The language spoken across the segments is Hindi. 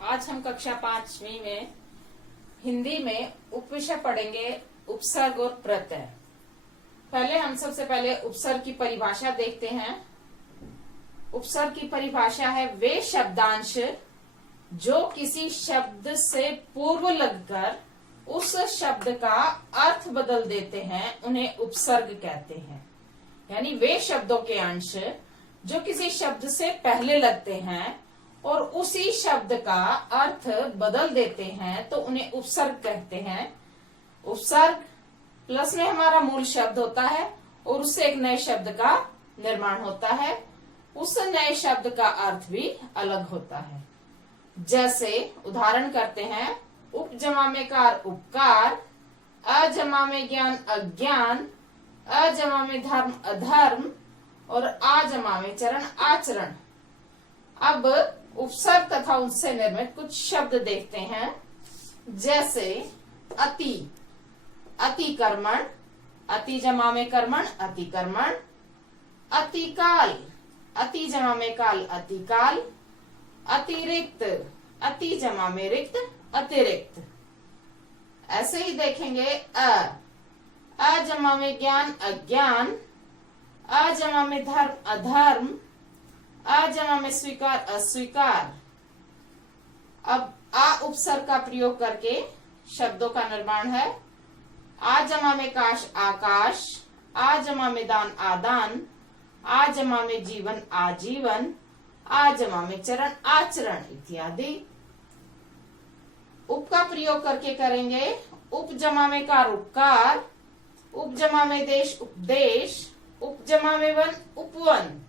आज हम कक्षा 5वीं में हिंदी में उपविषय पढ़ेंगे उपसर्ग और प्रत्यय। पहले हम सबसे पहले उपसर्ग की परिभाषा देखते हैं। उपसर्ग की परिभाषा है वे शब्दांश जो किसी शब्द से पूर्व लगकर उस शब्द का अर्थ बदल देते हैं, उन्हें उपसर्ग कहते हैं। यानी वे शब्दों के अंश जो किसी शब्द से पहले लगते हैं और उसी शब्द का अर्थ बदल देते हैं तो उन्हें उपसर्ग कहते हैं। उपसर्ग प्लस में हमारा मूल शब्द होता है और उससे एक नए शब्द का निर्माण होता है। उस नए शब्द का अर्थ भी अलग होता है। जैसे उदाहरण करते हैं, उप जमा में कार उपकार, अजमा में ज्ञान अज्ञान, अजमा में धर्म अधर्म और आजमा में चरण आचरण। अब उपसर्ग तथा उनसे निर्मित कुछ शब्द देखते हैं। जैसे अति, अतिकर्मण, अति जमा में कर्मण अतिकर्मण। अतिकाल, अति जमा में काल अतिकाल। अतिरिक्त, अति जमा में रिक्त अतिरिक्त। ऐसे ही देखेंगे अजमा में ज्ञान अज्ञान, अजमा में धर्म अधर्म, अजमा में स्वीकार अस्वीकार। अब आ उपसर्ग का प्रयोग करके शब्दों का निर्माण है। आजमा में काश आकाश, आजमा में दान आदान, आजमा में जीवन आजीवन, आजमा में चरण आचरण इत्यादि। उप का प्रयोग करके करेंगे उपजमा में कार उपकार, उपजमा में देश उपदेश, उपजमा में वन उपवन,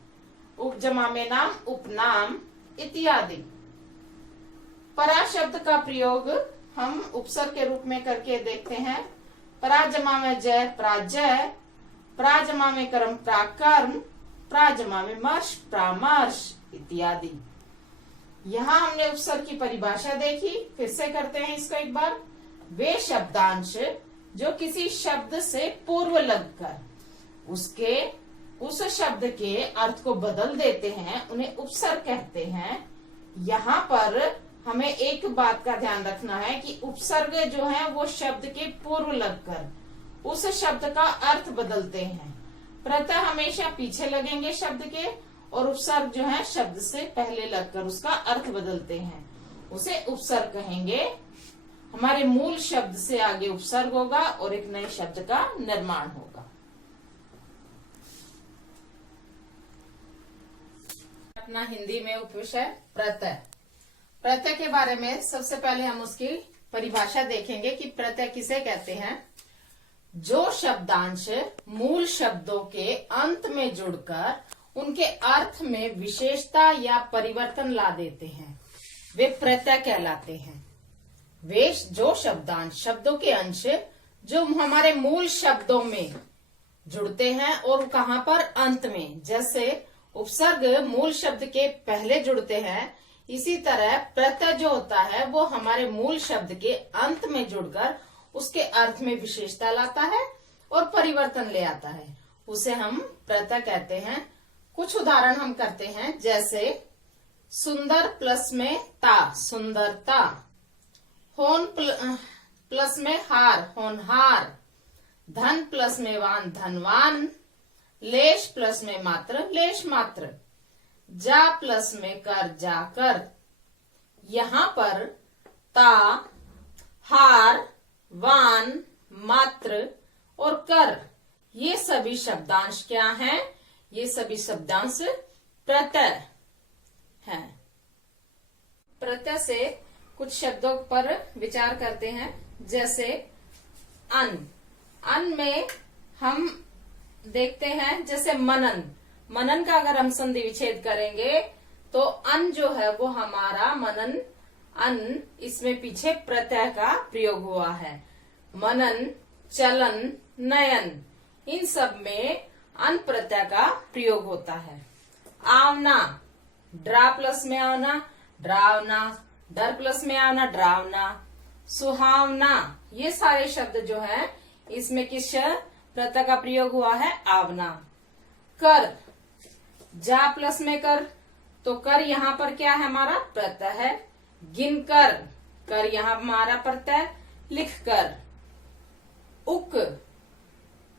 उपजमा में नाम उपनाम इत्यादि। परा शब्द का प्रयोग हम उपसर्ग के रूप में करके देखते हैं। पराजमा में जय प्राजय, प्राजमा में कर्म प्राकर्म, प्राजमा में मर्श प्रामर्श इत्यादि। यहाँ हमने उपसर्ग की परिभाषा देखी, फिर से करते हैं इसको एक बार। वे शब्दांश जो किसी शब्द से पूर्व लगकर उस शब्द के अर्थ को बदल देते हैं, उन्हें उपसर्ग कहते हैं। यहाँ पर हमें एक बात का ध्यान रखना है कि उपसर्ग जो है वो शब्द के पूर्व लगकर उस शब्द का अर्थ बदलते हैं। प्रत्यय हमेशा पीछे लगेंगे शब्द के, और उपसर्ग जो है शब्द से पहले लगकर उसका अर्थ बदलते हैं, उसे उपसर्ग कहेंगे। हमारे मूल शब्द से आगे उपसर्ग होगा और एक नए शब्द का निर्माण होगा। अपना हिंदी में उपविषय प्रत्यय। प्रत्यय के बारे में सबसे पहले हम उसकी परिभाषा देखेंगे कि प्रत्यय किसे कहते हैं। जो शब्दांश मूल शब्दों के अंत में जुड़कर उनके अर्थ में विशेषता या परिवर्तन ला देते हैं, वे प्रत्यय कहलाते हैं। वे जो शब्दांश शब्दों के अंश जो हमारे मूल शब्दों में जुड़ते हैं और कहाँ पर अंत में। जैसे उपसर्ग मूल शब्द के पहले जुड़ते हैं, इसी तरह प्रत्यय जो होता है वो हमारे मूल शब्द के अंत में जुड़कर उसके अर्थ में विशेषता लाता है और परिवर्तन ले आता है, उसे हम प्रत्यय कहते हैं। कुछ उदाहरण हम करते हैं। जैसे सुंदर प्लस में ता सुंदरता, होन प्लस में हार होनहार, धन प्लस में वान धनवान, लेश प्लस में मात्र लेश मात्र, जा प्लस में कर जाकर। यहाँ पर ता, हार, वान, मात्र और कर, ये सभी शब्दांश क्या हैं? ये सभी शब्दांश प्रत्यय हैं। प्रत्यय से कुछ शब्दों पर विचार करते हैं। जैसे अन, अन में हम देखते हैं जैसे मनन, मनन का अगर हम संधि विच्छेद करेंगे तो अन जो है वो हमारा मनन, अन इसमें पीछे प्रत्यय का प्रयोग हुआ है। मनन, चलन, नयन, इन सब में अन प्रत्यय का प्रयोग होता है। आवना, ड्रा प्लस में आवना ड्रावना, डर प्लस में आवना डरावना, सुहावना, ये सारे शब्द जो है इसमें किस प्रत्यय का प्रयोग हुआ है? आवना। कर, जा प्लस में कर, तो कर यहाँ पर क्या है? हमारा प्रत्यय है। गिनकर, कर यहाँ हमारा प्रत्यय, लिखकर। उक,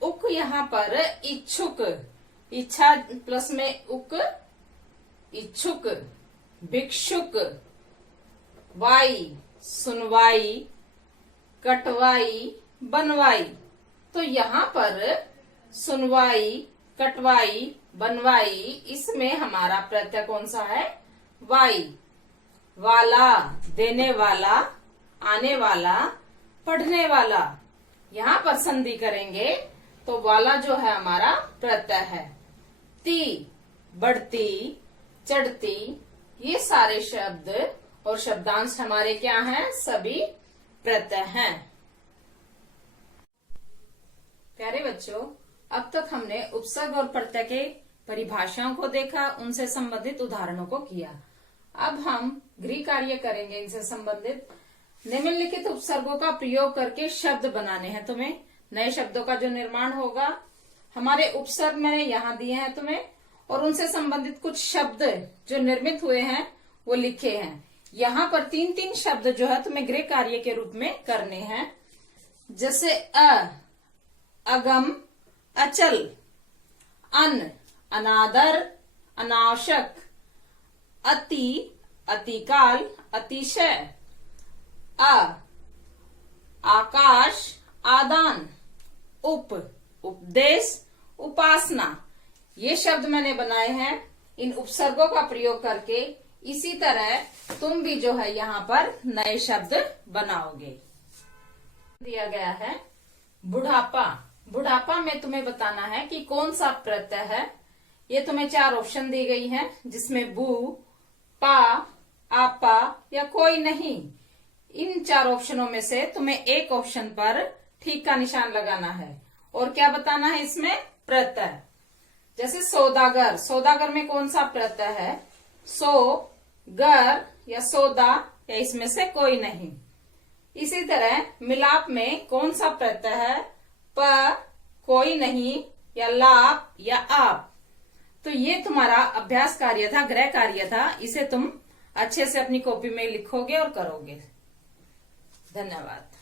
उक यहाँ पर इच्छुक, इच्छा प्लस में उक, इच्छुक। भिक्षुक, वाई, सुनवाई, कटवाई, बनवाई। तो यहाँ पर सुनवाई, कटवाई, बनवाई, इसमें हमारा प्रत्यय कौन सा है? वाई। वाला, देने वाला, आने वाला, पढ़ने वाला। यहाँ पर संधि करेंगे तो वाला जो है हमारा प्रत्यय है। ती, बढ़ती, चढ़ती, ये सारे शब्द और शब्दांश हमारे क्या हैं? सभी प्रत्यय हैं। प्यारे बच्चों, अब तक हमने उपसर्ग और प्रत्यय के परिभाषाओं को देखा, उनसे संबंधित उदाहरणों को किया। अब हम गृह कार्य करेंगे इनसे संबंधित। निम्नलिखित उपसर्गों का प्रयोग करके शब्द बनाने हैं तुम्हें। नए शब्दों का जो निर्माण होगा, हमारे उपसर्ग मैंने यहाँ दिए हैं तुम्हें, और उनसे संबंधित कुछ शब्द जो निर्मित हुए हैं वो लिखे हैं। यहाँ पर 3-3 शब्द जो है तुम्हें गृह कार्य के रूप में करने हैं। जैसे अगम, अचल, अन, अनादर, अनावश्यक, अति, अतिकाल, अतिशय, आकाश, आदान, उपदेश, उपासना। ये शब्द मैंने बनाए हैं इन उपसर्गों का प्रयोग करके। इसी तरह तुम भी जो है यहाँ पर नए शब्द बनाओगे। दिया गया है बुढ़ापा। बुढ़ापा में तुम्हें बताना है कि कौन सा प्रत्यय है। ये तुम्हें 4 ऑप्शन दी गई हैं, जिसमें बू, पा, आपा या कोई नहीं। इन 4 ऑप्शनों में से तुम्हें एक ऑप्शन पर ठीक का निशान लगाना है और क्या बताना है इसमें? प्रत्यय। जैसे सौदागर, सौदागर में कौन सा प्रत्यय है? सो, गर या सौदा या इसमें से कोई नहीं। इसी तरह मिलाप में कौन सा प्रत्यय है? प, कोई नहीं, या लाप या आप। तो ये तुम्हारा अभ्यास कार्य था, गृह कार्य था। इसे तुम अच्छे से अपनी कॉपी में लिखोगे और करोगे। धन्यवाद।